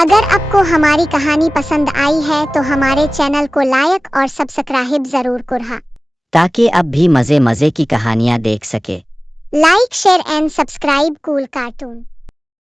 अगर आपको हमारी कहानी पसंद आई है तो हमारे चैनल को लाइक और सब्सक्राइब जरूर करें ताकि अब भी मजे मजे की कहानियां देख सके। Like share and subscribe cool cartoon.